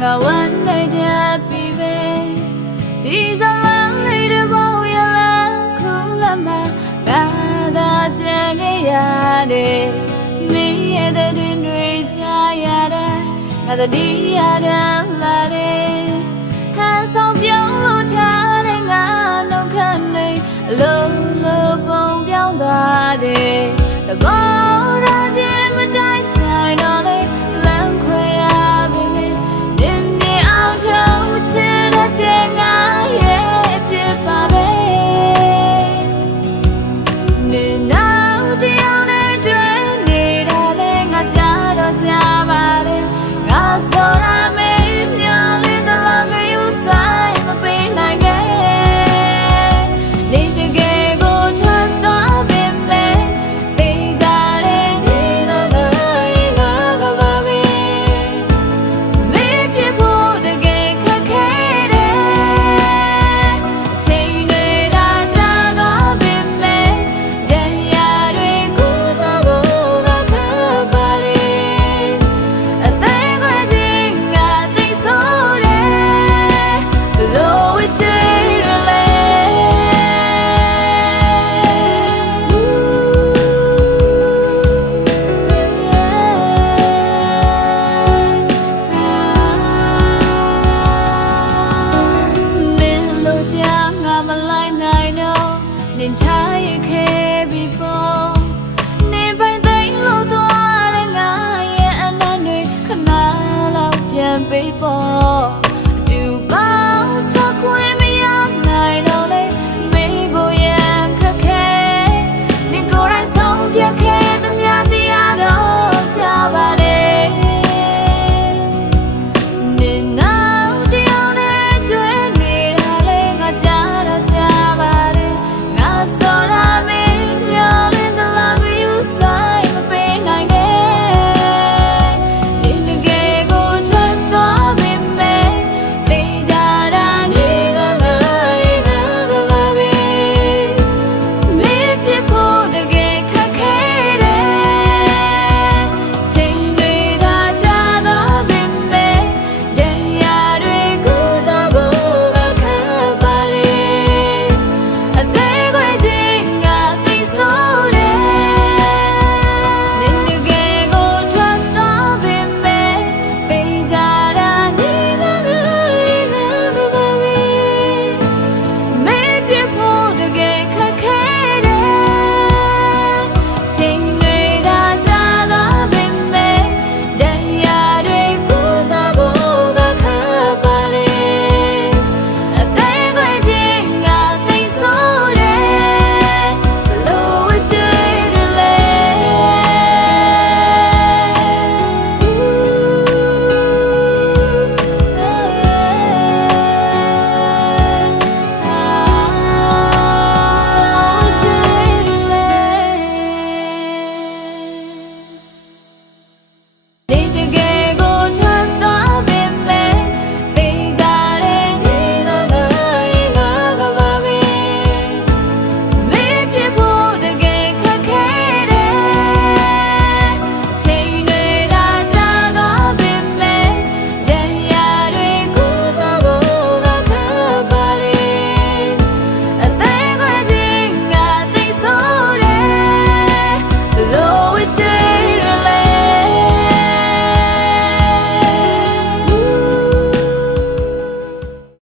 ngàวันในเดือนปีเบที่สลังเลยเดือบอยาลังคู่ละมากาตาเจงยาเดมีเดดินริจายาดงาตดียาดลาเดฮันสองเปียวลูทาเดงาโนคันในโลโลปงเปียวตาเดตะบอราเจมได้สายนอเลยลังခွေရပြီမေနေမြေအောင်ထုံးချစ်တဲ့ငါရဲ့အဖြစ်ပါပဲနေနောက်တယောက်နဲ့တွေ့နေတာလဲငါကြတော့ကြပါတယ်ငါဆိုရမေးမြလေးတလားကယူဆိုင်မပေးနိုင်ခဲ့နေတကယ်ကိုထွက်သွားပြီမေတေးကြတဲ့နေတော့ငါကပါပဲမေးပြဖို့တကယ်ခက်ခဲတယ်ချိန်တွေဒါကြတော့ပြီမေတရားတွေကိုစားဖို့ကခက်ပါတယ်အသေးခွဲခြင်းငါသိဆိုးတယ်ဘလို့ဝစ်ချင်လဲ နေထားရခဲ့ပြီပေါ့နေပိုင်သိမ်းလို့သွားတဲ့ငါရဲ့အနံ့တွေခဏလောက်ပြန်ပေးပေါ့